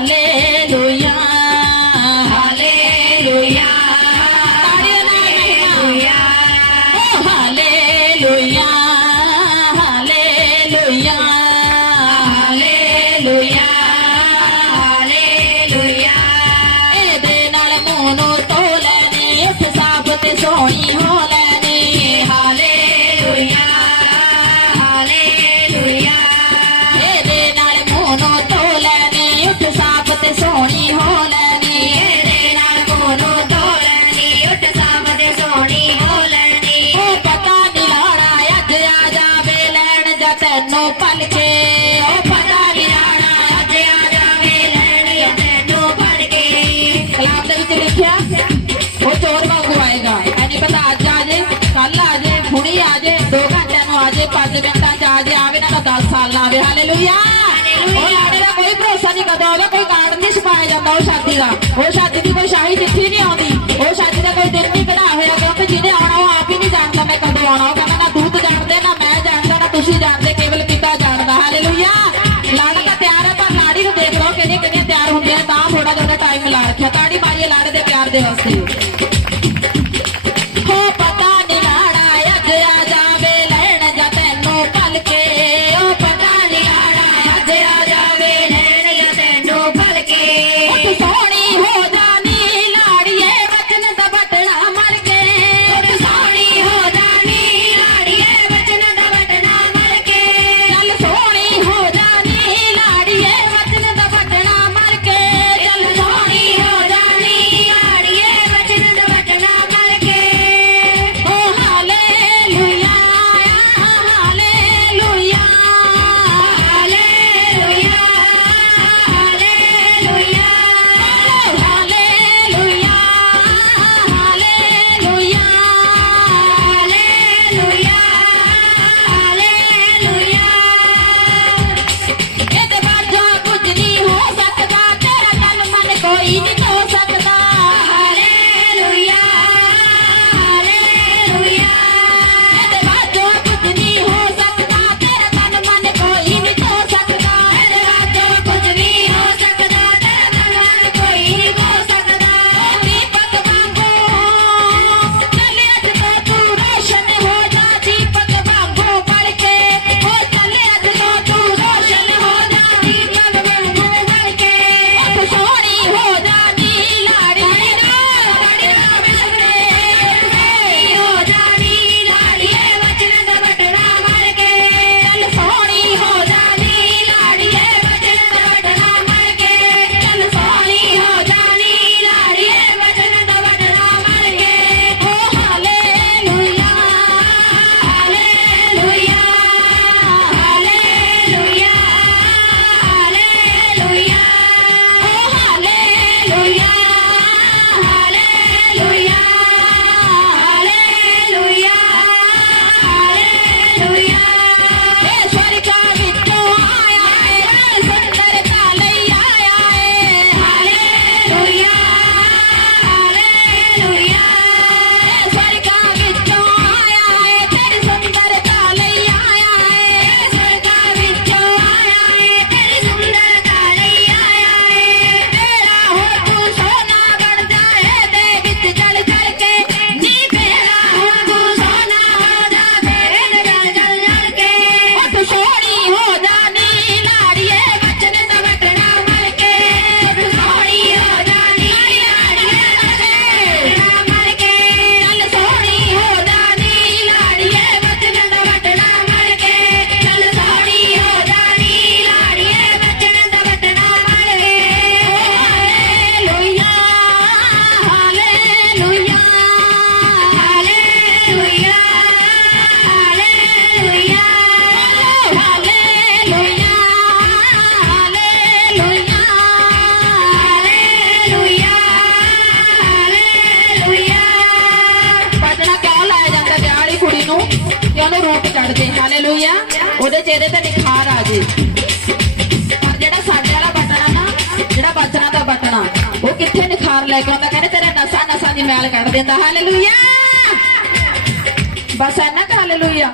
ले ਬੱਚਾ ਜੇ ਆਵੇ ਨਾ ਤਾਂ 10 ਸਾਲ ਆਵੇ। ਹਾਲੇਲੂਇਆ ਉਹ ਲਾੜੇ ਦਾ ਕੋਈ ਭਰੋਸਾ ਨਹੀਂ ਕਦੋਂ ਆਵੇ ਕੋਈ ਕਾਰਡ ਨਹੀਂ ਛਪਾਇਆ ਜਾਂਦਾ ਉਹ ਸ਼ਾਦੀ ਦਾ। ਉਹ ਸ਼ਾਦੀ ਦੀ ਕੋਈ ਸ਼ਾਹੀ ਚਿੱਠੀ ਨਹੀਂ ਆਉਂਦੀ। ਉਹ ਸ਼ਾਦੀ ਦਾ ਕੋਈ ਦਿਨ ਨਹੀਂ ਕਢਾ ਹੋਇਆ ਕਿਉਂਕਿ ਜਿਹਨੇ ਆਉਣਾ ਉਹ ਆਪ ਹੀ ਨਹੀਂ ਜਾਣਦਾ ਮੈਂ ਕਦੋਂ ਆਉਣਾ। ਉਹ ਕਹਿੰਦਾ ਨਾ ਦੂਤ ਜਾਣਦੇ ਨਾ ਮੈਂ ਜਾਣਦਾ ਨਾ ਤੁਸੀਂ ਜਾਣਦੇ ਕੇਵਲ ਪਿਤਾ ਜਾਣਦਾ। ਹਾਲੇਲੂਇਆ ਲਾੜਾ ਤਾਂ ਤਿਆਰ ਹੈ ਪਰ ਲਾੜੀ ਨੂੰ ਦੇਖ ਲਓ ਕਿਹਨੇ ਕਿਹਨੇ ਤਿਆਰ ਹੁੰਦੇ ਆ ਤਾਂ ਥੋੜਾ ਜਿਹਾ ਟਾਈਮ ਲਾ ਰੱਖਿਆ। ਤਾੜੀ ਮਾਰੀਏ ਲਾੜੇ ਦੇ ਪਿਆਰ ਦੇ ਵਾਸਤੇ। ਉਹਦੇ ਚਿਹਰੇ ਤੇ ਨਿਖਾਰ ਆ ਜੇ। ਪਰ ਜਿਹੜਾ ਸਾਡੇ ਵਾਲਾ ਬਟਣਾ ਨਾ, ਜਿਹੜਾ ਬਚਣਾ ਦਾ ਬਟਣਾ ਉਹ ਕਿੱਥੇ ਨਿਖਾਰ ਲੈ ਕੇ ਆਉਂਦਾ? ਕਹਿੰਦੇ ਤੇਰੇ ਨਸ਼ਾ ਨਸ਼ਾ ਦੀ ਮੈਲ ਕੱਢ ਦਿੰਦਾ। ਹਾਲੇਲੂਇਆ ਬਸ ਐਨਾ ਕਰ ਹਾਲੇਲੂਇਆ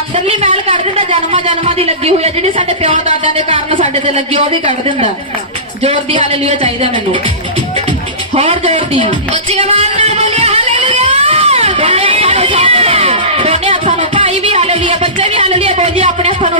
ਅੰਦਰਲੀ ਮੈਲ ਕੱਢ ਦਿੰਦਾ, ਜਨਮਾਂ ਜਨਮਾਂ ਦੀ ਲੱਗੀ ਹੋਈ ਹੈ ਜਿਹੜੀ ਸਾਡੇ ਪਿਓ ਦਾਦਿਆਂ ਦੇ ਕਾਰਨ ਸਾਡੇ ਤੇ ਲੱਗੀ ਉਹ ਵੀ ਕੱਢ ਦਿੰਦਾ। ਜ਼ੋਰ ਦੀ ਹਾਲੇਲੂਇਆ ਚਾਹੀਦਾ ਮੈਨੂੰ।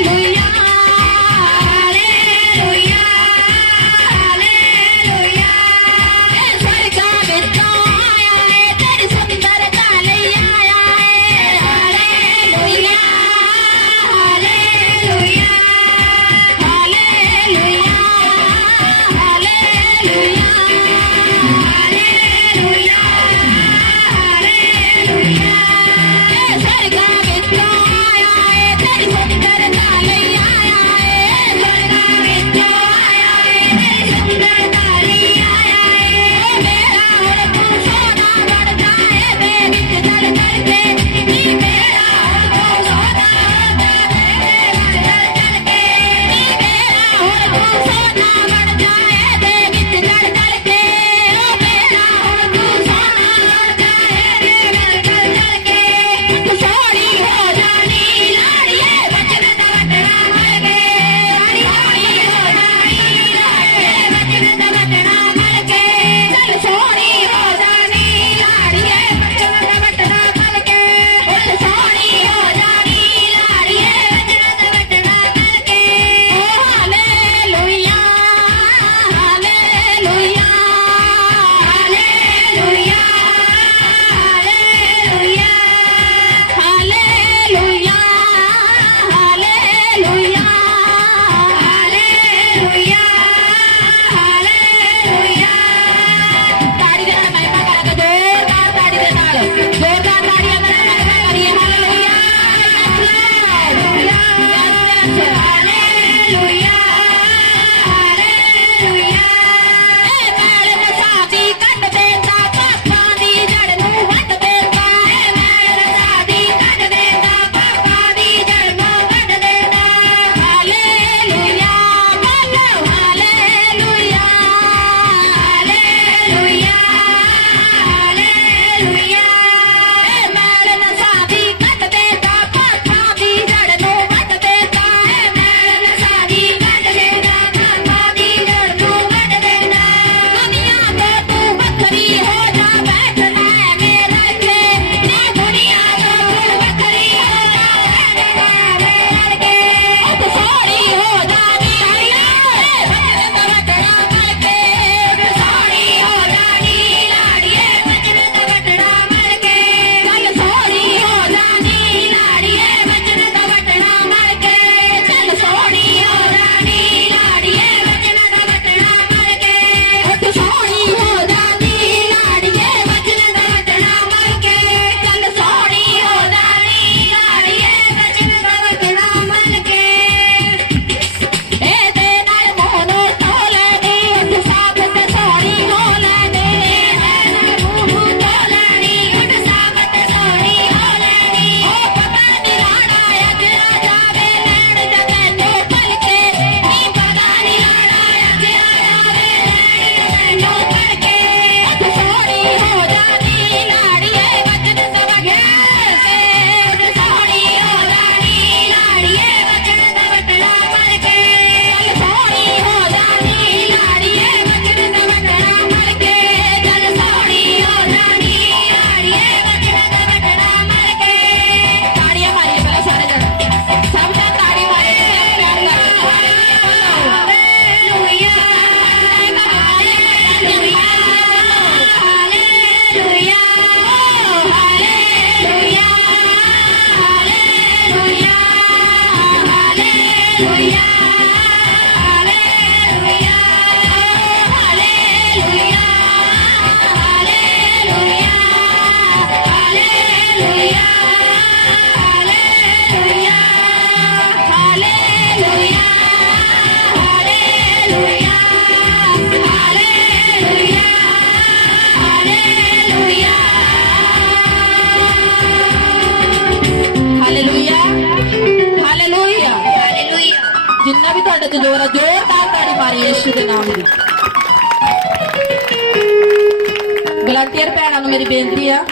aleluia. yeah. ਵਿੱਚ ਜੋਰ ਜ਼ੋਰਦਾਰ ਤਾੜੀ ਮਾਰੀ ਯਿਸੂ ਦੇ ਨਾਮ ਦੀ। ਗਲਤੀਅਰ ਭੈਣਾਂ ਨੂੰ ਮੇਰੀ ਬੇਨਤੀ ਆ